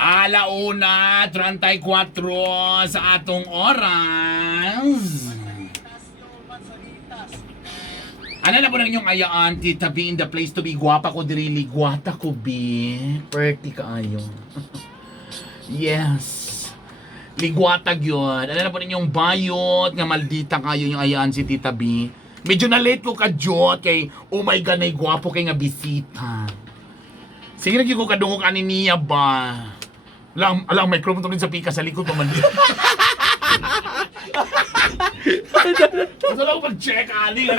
Alauna, 34 sa atong oras. Ano na po ng inyong ayaan, Tita B, in the place to be? Guwapa ko diri, ligwata ko, B. Perti kaayo. Yes. Ligwatag yun. Ano na po ninyong bayot, nga maldita kayo yung ayaan si Tita B. Medyo na late ko ka, Jot, kay, oh my God, ay guwapo kay nga bisita. Sige na ko kadungog ani niya ba? Alam, microphone to rin sa pika sa likod pa man. Gusto lang mag-check, Ali.